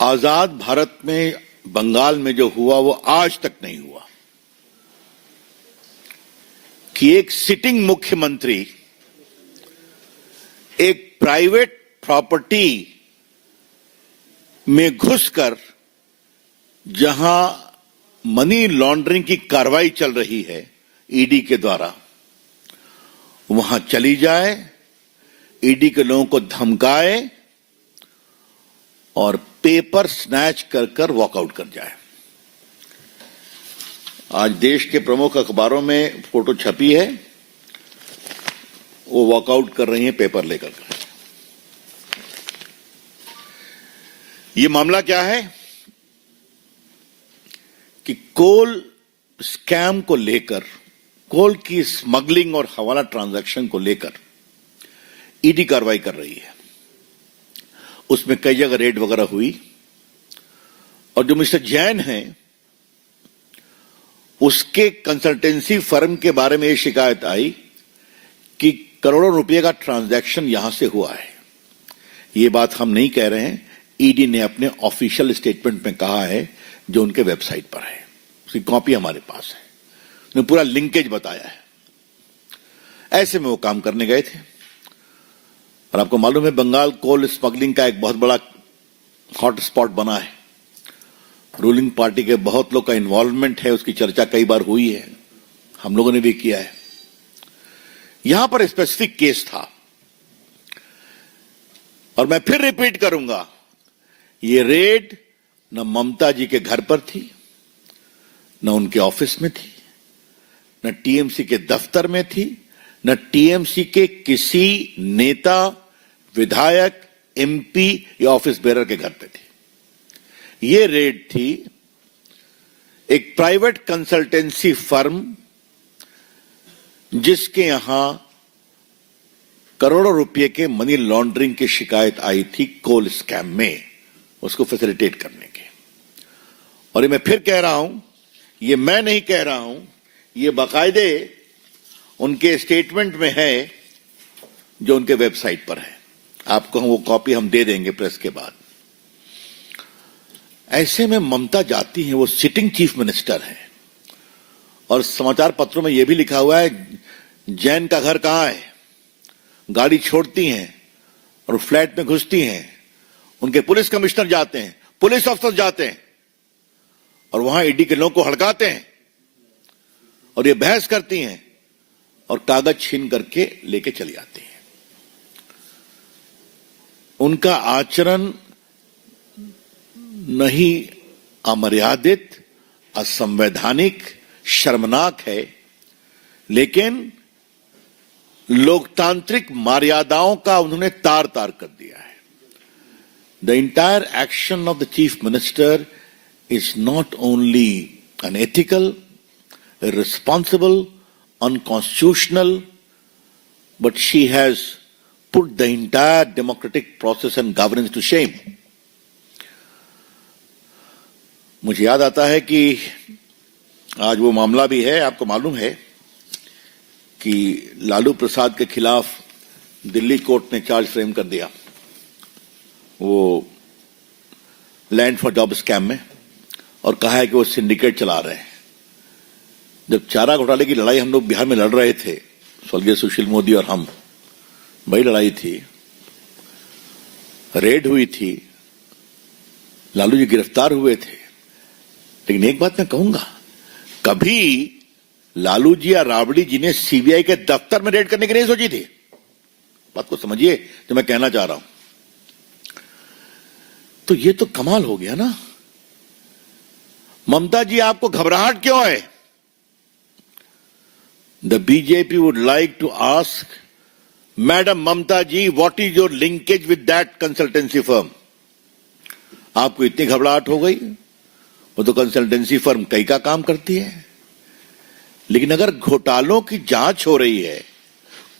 आजाद भारत में बंगाल में जो हुआ वो आज तक नहीं हुआ कि एक सिटिंग मुख्यमंत्री एक प्राइवेट प्रॉपर्टी में घुसकर जहां मनी लॉन्ड्रिंग की कार्रवाई चल रही है ईडी के द्वारा वहां चली जाए, ईडी के लोगों को धमकाए और पेपर स्नैच कर कर वॉकआउट कर जाए। आज देश के प्रमुख अखबारों में फोटो छपी है, वो वॉकआउट कर रही हैं पेपर लेकर। ये मामला क्या है कि कोल स्कैम को लेकर, कोल की स्मगलिंग और हवाला ट्रांजैक्शन को लेकर ईडी कार्रवाई कर रही है। उसमें कई जगह रेड वगैरह हुई और जो मिस्टर जैन हैं उसके कंसल्टेंसी फर्म के बारे में यह शिकायत आई कि करोड़ों रुपए का ट्रांजैक्शन यहां से हुआ है। ये बात हम नहीं कह रहे हैं, ईडी ने अपने ऑफिशियल स्टेटमेंट में कहा है जो उनके वेबसाइट पर है, उसकी कॉपी हमारे पास है, उन्होंने पूरा लिंकेज बताया है। ऐसे में वो काम करने गए थे और आपको मालूम है बंगाल कोल स्मगलिंग का एक बहुत बड़ा हॉट स्पॉट बना है। रूलिंग पार्टी के बहुत लोग का इन्वॉल्वमेंट है, उसकी चर्चा कई बार हुई है, हम लोगों ने भी किया है। यहां पर स्पेसिफिक केस था और मैं फिर रिपीट करूंगा, ये रेड न ममता जी के घर पर थी, न उनके ऑफिस में थी, न टीएमसी के दफ्तर में थी, न टीएमसी के किसी नेता, विधायक, एमपी या ऑफिस बेरर के घर पे थी। ये रेड थी एक प्राइवेट कंसल्टेंसी फर्म जिसके यहां करोड़ों रुपए के मनी लॉन्ड्रिंग की शिकायत आई थी कोल स्कैम में, उसको फैसिलिटेट करने के। और ये मैं फिर कह रहा हूं, ये मैं नहीं कह रहा हूं, ये बाकायदे उनके स्टेटमेंट में है जो उनके वेबसाइट पर है। आपको वो कॉपी हम दे देंगे प्रेस के बाद। ऐसे में ममता जाती हैं, वो सिटिंग चीफ मिनिस्टर हैं और समाचार पत्रों में यह भी लिखा हुआ है जैन का घर कहां है, गाड़ी छोड़ती हैं और फ्लैट में घुसती हैं, उनके पुलिस कमिश्नर जाते हैं, पुलिस अफसर जाते हैं और वहां ईडी के लोगों को हड़काते हैं और ये बहस करती हैं और कागज छीन करके लेके चली आती हैं। उनका आचरण नहीं अमर्यादित, असंवैधानिक, शर्मनाक है, लेकिन लोकतांत्रिक मर्यादाओं का उन्होंने तार तार कर दिया है। The entire action of the chief minister is not only unethical, irresponsible, unconstitutional, but she has put the entire democratic process and governance to shame. मुझे याद आता है कि आज वो मामला भी है, आपको मालूम है कि लालू प्रसाद के खिलाफ दिल्ली कोर्ट ने चार्ज फ्रेम कर दिया, वो लैंड फॉर जॉब स्कैम में, और कहा है कि वो सिंडिकेट चला रहे हैं। जब चारा घोटाले की लड़ाई हम लोग बिहार में लड़ रहे थे, स्वर्गीय सुशील मोदी और हम, बड़ी लड़ाई थी, रेड हुई थी, लालू जी गिरफ्तार हुए थे। लेकिन एक बात मैं कहूंगा, कभी लालू जी या राबड़ी जी ने सीबीआई के दफ्तर में रेड करने की नहीं सोची थी। बात को समझिए जो मैं कहना चाह रहा हूं। तो ये तो कमाल हो गया ना। ममता जी, आपको घबराहट क्यों है? The BJP would like to ask madam Mamata ji, what is your linkage with that consultancy firm? आपको इतनी घबराहट हो गई? वो तो कंसल्टेंसी फर्म कई का काम करती है। लेकिन अगर घोटालों की जांच हो रही है,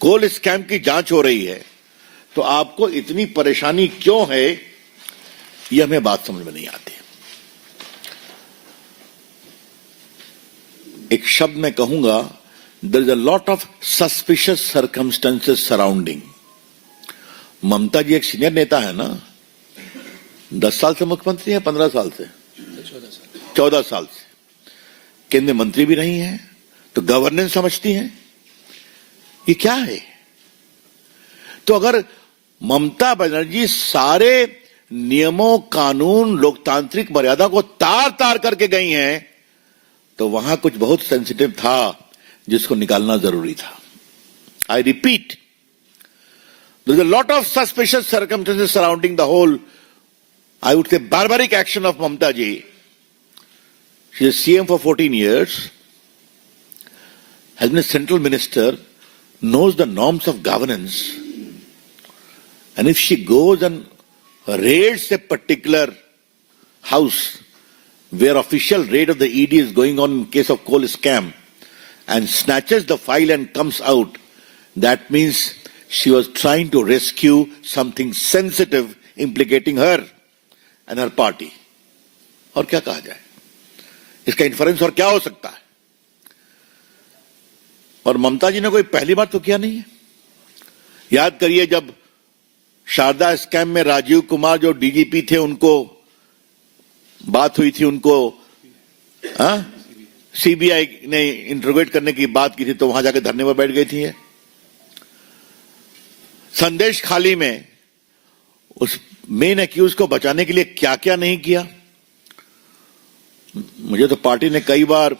कोल स्कैम की जांच हो रही है, तो आपको इतनी परेशानी क्यों है? यह हमें बात समझ में नहीं आती। एक शब्द मैं कहूंगा, there is a lot of suspicious circumstances surrounding. Mamata ji एक सीनियर नेता है ना, 10 साल से मुख्यमंत्री है, 15 साल से, 14 साल से केंद्रीय मंत्री भी रही हैं, तो गवर्नेंस समझती हैं। ये क्या है? तो अगर ममता बनर्जी सारे नियमों, कानून, लोकतांत्रिक मर्यादा को तार तार करके गई हैं, तो वहां कुछ बहुत सेंसिटिव था जिसको निकालना जरूरी था। I repeat, there is a lot of suspicious circumstances surrounding the whole, I would say, barbaric action of Mamta ji. She is CM for 14 years, has been a central minister, knows the norms of governance, and if she goes and raids a particular house where official raid of the ED is going on in case of coal scam and snatches the file and comes out, that means she was trying to rescue something sensitive implicating her and her party. और क्या कहा जाए? इसका inference और क्या हो सकता है? और ममता जी ने कोई पहली बार तो किया नहीं है। याद करिए, जब शारदा स्कैम में राजीव कुमार जो डीजीपी थे, उनको बात हुई थी, उनको सीबीआई ने इंटरोगेट करने की बात की थी, तो वहां जाकर धरने पर बैठ गई थी। संदेश खाली में उस मेन एक्यूज को बचाने के लिए क्या क्या नहीं किया। मुझे तो पार्टी ने कई बार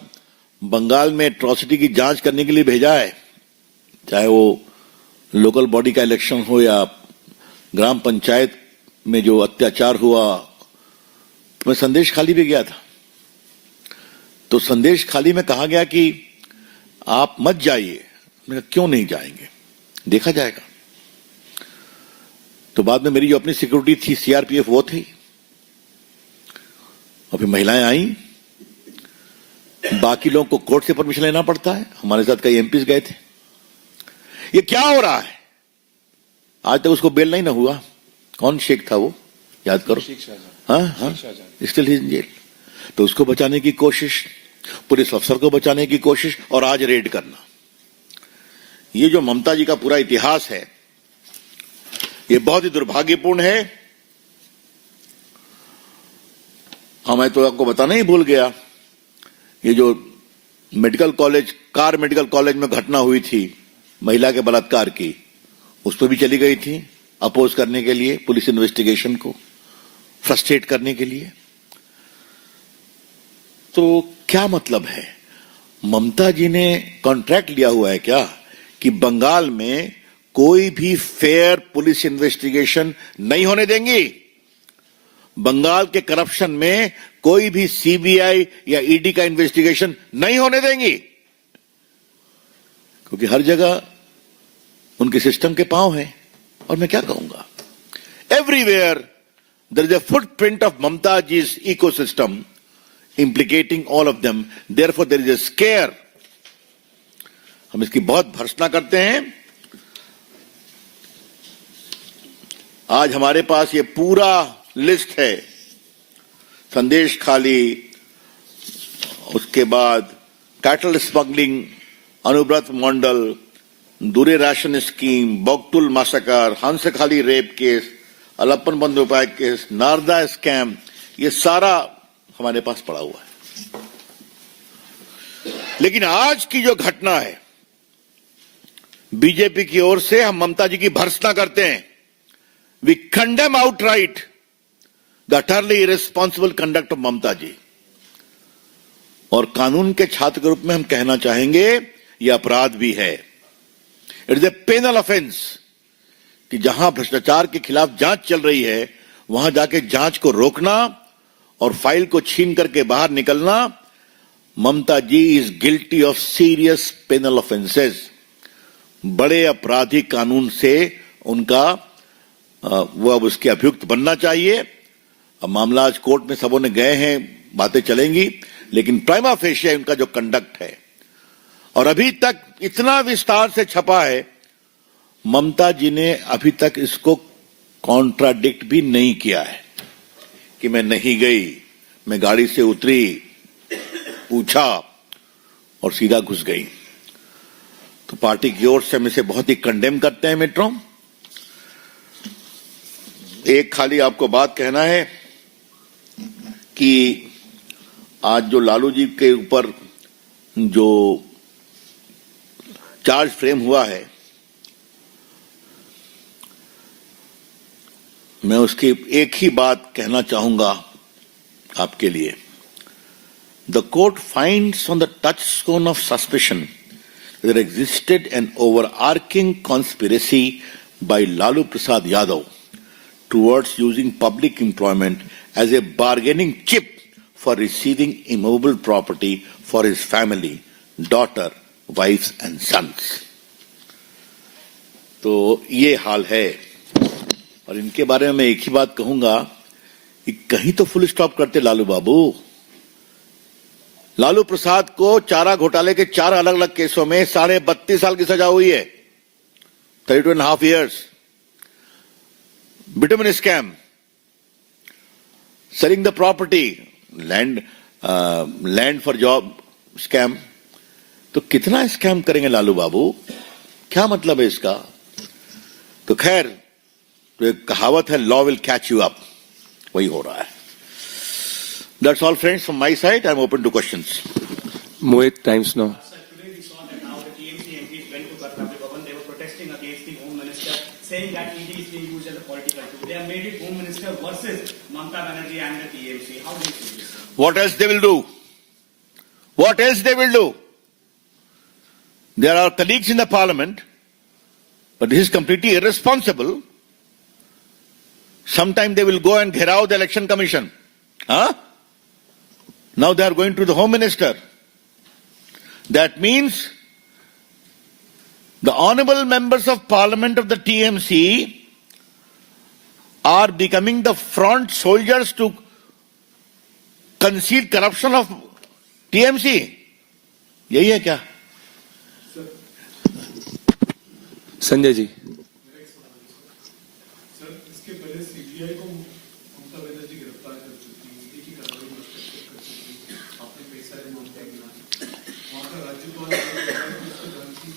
बंगाल में एट्रॉसिटी की जांच करने के लिए भेजा है, चाहे वो लोकल बॉडी का इलेक्शन हो या ग्राम पंचायत में जो अत्याचार हुआ। मैं संदेश खाली भी गया था, तो संदेश खाली में कहा गया कि आप मत जाइए। मैंने कहा क्यों नहीं जाएंगे, देखा जाएगा। तो बाद में मेरी जो अपनी सिक्योरिटी थी, सीआरपीएफ, वो थी, और फिर महिलाएं आई। बाकी लोगों को कोर्ट से परमिशन लेना पड़ता है, हमारे साथ कई एमपीज गए थे। ये क्या हो रहा है? आज तक उसको बेल नहीं ना हुआ। कौन शेख था वो, याद करो। हाँ, स्टिल ही इन जेल। तो उसको बचाने की कोशिश, पुलिस अफसर को बचाने की कोशिश, और आज रेड करना। ये जो ममता जी का पूरा इतिहास है, ये बहुत ही दुर्भाग्यपूर्ण है। मैं तो आपको बताना ही भूल गया, ये जो medical college, car medical college में घटना हुई थी महिला के बलात्कार की, उस पर भी चली गई थी अपोज करने के लिए, पुलिस इन्वेस्टिगेशन को फ्रस्ट्रेट करने के लिए। तो क्या मतलब है? ममता जी ने कॉन्ट्रैक्ट लिया हुआ है क्या कि बंगाल में कोई भी फेयर पुलिस इन्वेस्टिगेशन नहीं होने देंगी? बंगाल के करप्शन में कोई भी सीबीआई या ईडी का इन्वेस्टिगेशन नहीं होने देंगी, क्योंकि हर जगह उनके सिस्टम के पांव हैं। और मैं क्या कहूंगा, everywhere there is a footprint of Mamata ji's ecosystem implicating all of them, therefore there is a scare। हम इसकी बहुत भर्त्सना करते हैं। आज हमारे पास ये पूरा लिस्ट है, संदेश खाली, उसके बाद cattle smuggling, Anubrata Mondal, Duare ration scheme, Bogtui massacre, Hanskhali rape case, Alapan Bandyopadhyay case, Narada scam, ये सारा हमारे पास पड़ा हुआ है। लेकिन आज की जो घटना है, बीजेपी की ओर से हम ममता जी की भर्त्सना करते हैं। We condemn outright the utterly irresponsible conduct of Mamata ji. और कानून के छात्र के रूप में हम कहना चाहेंगे, यह अपराध भी है। It is a penal offence कि जहां भ्रष्टाचार के खिलाफ जांच चल रही है, वहां जाके जांच को रोकना और फाइल को छीन करके बाहर निकलना। Mamata ji is guilty of serious penal offences. बड़े आपराधिक कानून से उनका वो अब उसके अभियुक्त बनना चाहिए। अब मामला आज कोर्ट में सबों ने गए हैं, बातें चलेंगी, लेकिन प्राइमा फेशिया उनका जो कंडक्ट है, और अभी तक इतना विस्तार से छपा है, ममता जी ने अभी तक इसको कॉन्ट्राडिक्ट भी नहीं किया है कि मैं नहीं गई, मैं गाड़ी से उतरी, पूछा और सीधा घुस गई। तो पार्टी की ओर से हम इसे बहुत ही कंडेम करते हैं मित्रों। एक खाली आपको बात कहना है, कि आज जो लालू जी के ऊपर जो चार्ज फ्रेम हुआ है, मैं उसकी एक ही बात कहना चाहूंगा आपके लिए. The court finds on the touchstone of suspicion there existed an overarching conspiracy by Lalu Prasad Yadav towards using public employment as a bargaining chip for receiving immovable property for his family, daughter, wives and sons. तो ये हाल है. और इनके बारे में मैं एक ही बात कहूंगा कि कहीं तो फुल स्टॉप करते लालू बाबू. लालू प्रसाद को चारा घोटाले के 4 अलग अलग केसों में 32.5 साल की सजा हुई है. 32.5 years. Bitumen scam, selling the property, land for job scam. तो कितना स्कैम करेंगे लालू बाबू? क्या मतलब है इसका? तो खैर, तो एक कहावत है, law will catch you up. वही हो रहा है. That's all, friends, from my side. I'm open to questions. Mohit, Times Now. Sir, today we saw that now the TMC MPs went to Karnataka Bhavan. They were protesting against the Home Minister, saying that ED is being used as a political tool. They have made it Home Minister versus Mamata Banerjee and the TMC. How do you see this? What else they will do? What else they will do? There are colleagues in the parliament, but this is completely irresponsible. Sometime they will go and gherao the election commission. Huh? Now they are going to the Home Minister. That means the honorable members of Parliament of the TMC are becoming the front soldiers to conceal corruption of TMC. यही है क्या? Sanjay ji. Sir, इसके पहले CBI को ममता बनर्जी गिरफ्तार कर चुकी है, ईडी की कार्रवाई में हस्तक्षेप कर चुकी है. आपने कई सारे मामले गिनाए. वहाँ का राज्यपाल उसको धमकी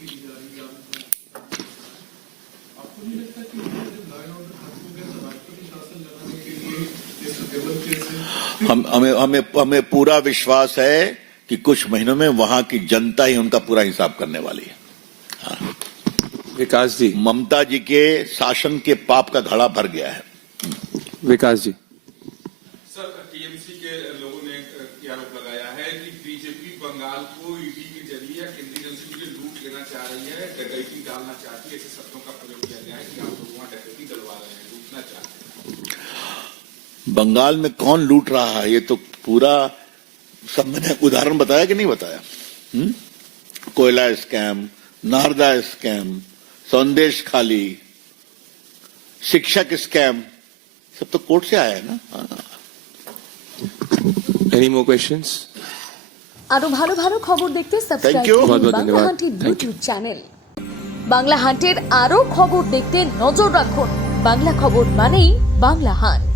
दी जा रही है. आपको नहीं लगता कि जब लॉ एंड ऑर्डर खत्म हो गया तो राष्ट्रपति शासन लगाने के लिए इस टेबल केस है? हमें पूरा विश्वास है कि कुछ महीनों में वहां की जनता ही उनका पूरा हिसाब करने वाली है. हाँ. विकास जी. ममता जी के शासन के पाप का घड़ा भर गया है. विकास जी. सर, टीएमसी के लोगों ने आरोप लगाया है कि बीजेपी बंगाल को ईडी के जरिए या केंद्रीय एजेंसी के लूट लेना चाह रही है, डकैती डालना चाहती है. ऐसे शब्दों का प्रयोग किया गया है कि आप लोग वहां डकैती डलवा रहे हैं, लूटना चाहते हैं. बंगाल में कौन लूट रहा है ये तो पूरा सब मैंने उदाहरण बताया कि नहीं बताया? कोयला स्कैम, नारदा स्कैम, संदेश खाली, शिक्षक स्कैम, सब तो कोर्ट से आया है ना. Any more questions? আরো ভালো ভালো খবর দেখতে সাবস্ক্রাইব Thank you. করুন बहुत-बहुत বাংলা धन्यवाद. হান্টের Thank you. YouTube channel. Bangla হান্টের আরো খবর দেখতে নজর রাখুন. বাংলা খবর মানেই বাংলা হান্ট.